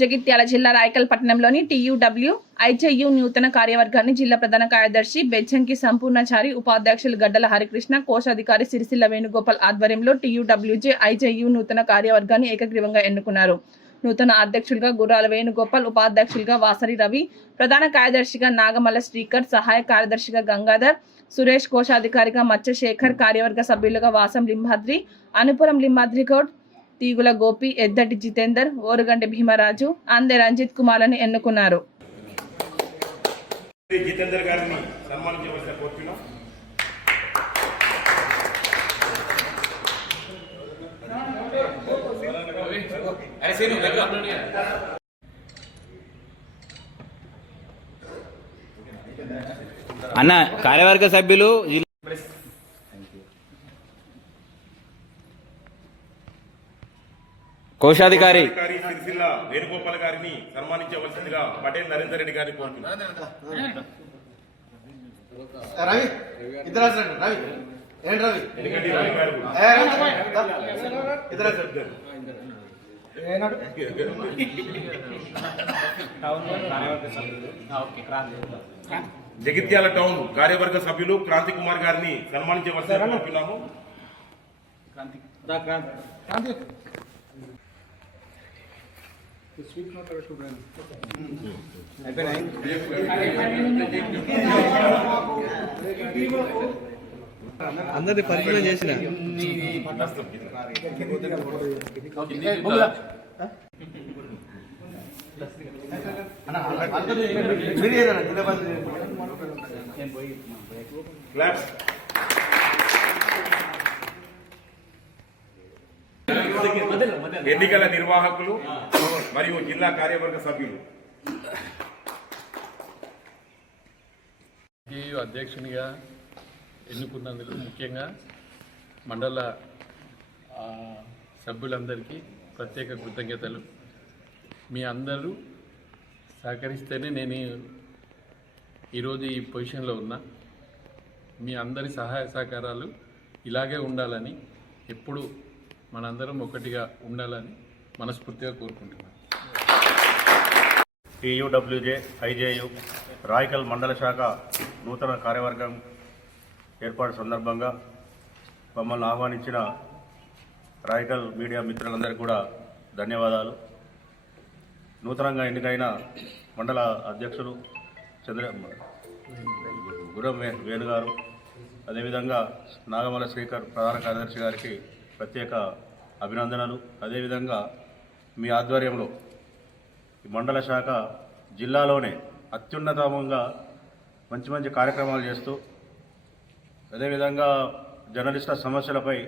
జగిత్యాల జిల్లా రాయకల్ పట్టణంలోని TUW IJU నూతన కార్యవర్గాన్ని జిల్లా ప్రధాన కార్యదర్శి బెజ్జంకి సంపూర్ణచారి, ఉపాధ్యక్షులు గడ్డల హరికృష్ణ, కోశాధికారి సిరిసిల్ల వేణుగోపాల్ ఆధ్వర్యంలో టీయూడబ్ల్యూజే ఐజేయు నూతన కార్యవర్గాన్ని ఏకగ్రీవంగా ఎన్నుకున్నారు. నూతన అధ్యక్షులుగా గుర్రాల వేణుగోపాల్, ఉపాధ్యక్షులుగా వాసరి రవి, ప్రధాన కార్యదర్శిగా నాగమల్ల శ్రీకర్, సహాయ కార్యదర్శిగా గంగాధర్, సురేష్, కోశాధికారిగా మత్స్యశేఖర్, కార్యవర్గ సభ్యులుగా వాసం లింబాద్రి, అనుపురం లింబాద్రి గౌడ్, తీగుల గోపి, ఎద్దటి జితేందర్, ఓరుగంటి భీమరాజు, అందే రంజిత్ కుమార్లను ఎన్నుకున్నారు. జితేందర్ గారిని సన్మానించవలసిన కోరుతున్నాం. అన్న కార్యవర్గ సభ్యులు కోశాధికారి సిరిసిల్ల వేణుగోపాల్ గారిని సన్మానించవలసిందిగా పటేల్ నరేందర్ రెడ్డి గారిని కోరుతున్నాం. జగిత్యాల టౌన్ కార్యవర్గ సభ్యులు క్రాంతి కుమార్ గారిని సన్మానించవలసిందిగా కోరుతున్నాము. అందరినీ పరిచయం చేసిన ఎన్నికల నిర్వాహకులు మరియు జిల్లా కార్యవర్గ సభ్యులు. అధ్యక్షునిగా ఎన్నుకున్నందుకు ముఖ్యంగా మండల సభ్యులందరికీ ప్రత్యేక కృతజ్ఞతలు. మీ అందరూ సహకరిస్తేనే నేను ఈరోజు ఈ పొజిషన్లో ఉన్నా. మీ అందరి సహాయ సహకారాలు ఇలాగే ఉండాలని, ఎప్పుడు మనందరం ఒకటిగా ఉండాలని మనస్ఫూర్తిగా కోరుకుంటున్నాను. టీయూడబ్ల్యూజే ఐజేయు రాయకల్ మండల శాఖ నూతన కార్యవర్గం ఏర్పాటు సందర్భంగా మమ్మల్ని ఆహ్వానించిన రాయకల్ మీడియా మిత్రులందరికీ కూడా ధన్యవాదాలు. నూతనంగా ఎన్నికైన మండల అధ్యక్షులు గుర్రం వేణుగారు, అదేవిధంగా నాగమల్ల శ్రీకర్ ప్రధాన కార్యదర్శి గారికి ప్రత్యేక అభినందనలు. అదేవిధంగా మీ ఆధ్వర్యంలో ఈ మండల శాఖ జిల్లాలోనే అత్యున్నతంగా మంచి మంచి కార్యక్రమాలు చేస్తూ, అదేవిధంగా జర్నలిస్టుల సమస్యలపై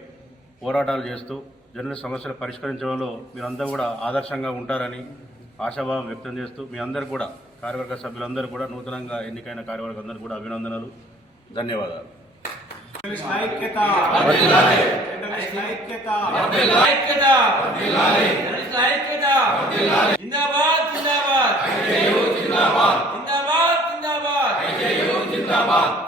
పోరాటాలు చేస్తూ జర్నలిస్ట్ సమస్యలు పరిష్కరించడంలో మీరందరూ కూడా ఆదర్శంగా ఉంటారని ఆశాభావం వ్యక్తం చేస్తూ, మీ అందరూ కూడా కార్యవర్గ సభ్యులందరూ కూడా నూతనంగా ఎన్నికైన కార్యవర్గ కూడా అభినందనలు, ధన్యవాదాలు. జిందాబాద్.